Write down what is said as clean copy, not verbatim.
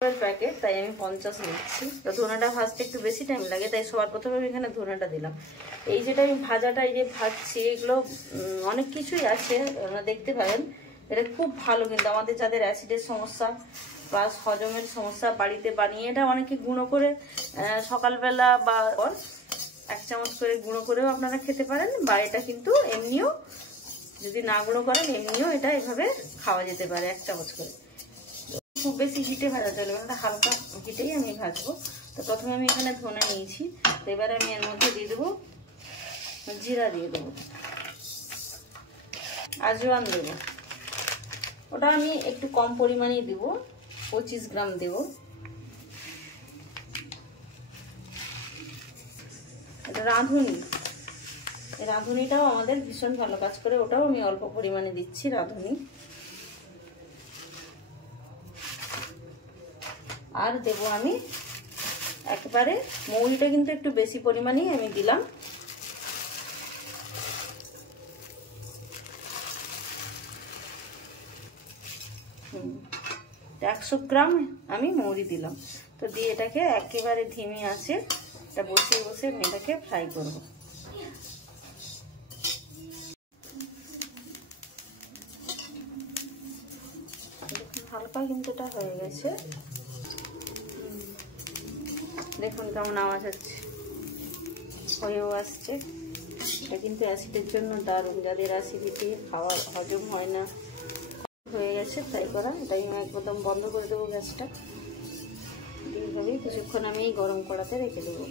Packet, তাই আমি 50 নিচ্ছি। তো ধনেটা ভাজতে একটু বেশি টাইম লাগে, তাই সবার প্রথমে আমি এখানে ধনেটা দিলাম। এই যেটা আমি ভাজাটা এই যে ভাজছি, এগুলো অনেক কিছুই আছে, আপনারা দেখতে পারেন। এটা খুব ভালো, কিন্তু আমাদের যাদের অ্যাসিডের সমস্যা প্লাস হজমের সমস্যা, বাড়িতে বানিয়ে এটা অনেকে গুঁড়ো করে সকালবেলা বা 1 চামচ করে গুঁড়ো করেও আপনারা খেতে পারেন, বা এটা কিন্তু এমনিও যদি না গুঁড়ো করেন এমনিও এটা এভাবে খাওয়া যেতে পারে 1 চামচ করে। খুব বেশি হিটে ভাজা চলে না, হালকা হিটেই আমি ভাজবো। তো প্রথমে আমি এখানে ধনে নিয়েছি, তো এবারে আমি এর মধ্যে দিয়ে দেবো জিরা, দিয়ে দেবো আজওয়ান দেবো। ওটা আমি একটু কম পরিমাণেই দেবো, 25 গ্রাম দেবো। এটা রাঁধুনি, এই রাঁধুনিটাও আমাদের ভীষণ ভালো কাজ করে, ওটাও আমি অল্প পরিমাণে দিচ্ছি রাঁধুনি। আর দেবো আমি একবারে মৌরিটা, কিন্তু একটু বেশি পরিমাণেই আমি দিলাম। হুম, 100 গ্রাম আমি মৌরি দিলাম। তো দিয়ে এটাকে একেবারে ধিমে আছে এটা বসিয়ে বসে আমি এটাকে ফ্রাই করব। হালকা কিন্তু এটা হয়ে গেছে, দেখুন কেমন আওয়াজ হচ্ছে, হয়েও আসছে। এটা কিন্তু অ্যাসিডের জন্য দারুণ, যাদের অ্যাসিডিটি, খাওয়া হজম হয় না। হয়ে গেছে ফ্রাই করা, এটাই আমি একদম বন্ধ করে দেবো গ্যাসটা। এইভাবেই কিছুক্ষণ আমি এই গরম কড়াতে রেখে দেবো,